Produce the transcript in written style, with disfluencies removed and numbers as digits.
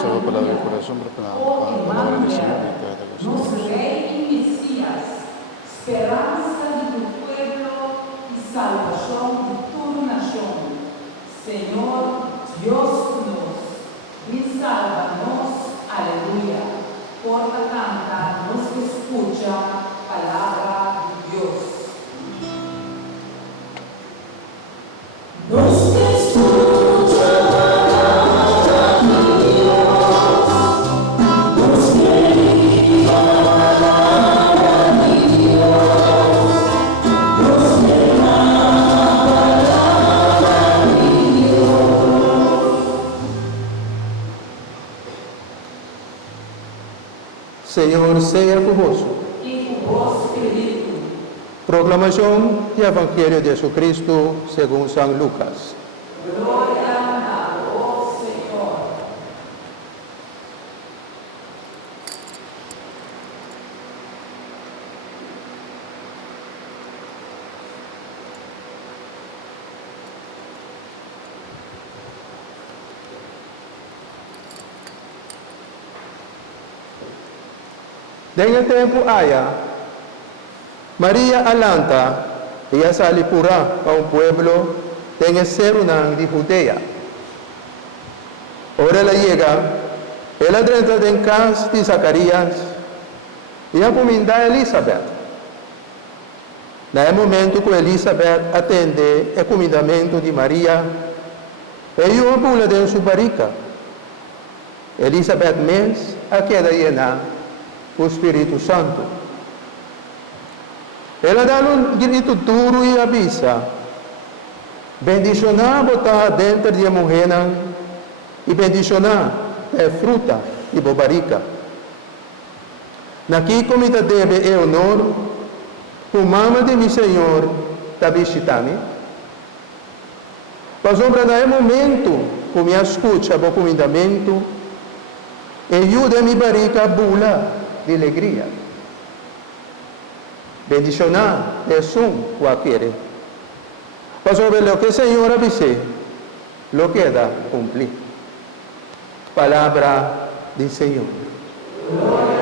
Solo palabra de corazón, palabra del Señor y toda la Nos Rey y Mesías, esperanza de tu pueblo y salvación de tu nación. Señor, Dios nos, y sálvanos, aleluya. Por la canta nos escucha, palabra de Dios. Nos escucha. Señor sea convosco. Y con vos, espíritu. Proclamación del Evangelio de Jesucristo según San Lucas. Gloria a vos, Señor. En el tiempo allá, María alanta, ella sale pura a un pueblo en el Serunán de Judea. Ahora la llega, ella entra en casa de Zacarías y encomienda a Elizabeth. En el momento que Elizabeth atende el encomendamiento de María, ella pula de su barriga. Elizabeth mes a queda llena o Espírito Santo. Ela dá um grito duro e avisa: bendicionar botar dentro de morena e bendicionar é fruta e bobarica. Naqui comida deve é honor, o mama de mi Senhor da visitami. Mas ombra é momento que me escuta o comendamento e ajuda mi barica a bula de alegria. Bendicionar é o aquele. Mas sobre o que o Senhor avise, lo queda cumprir. Palavra do Senhor. Glória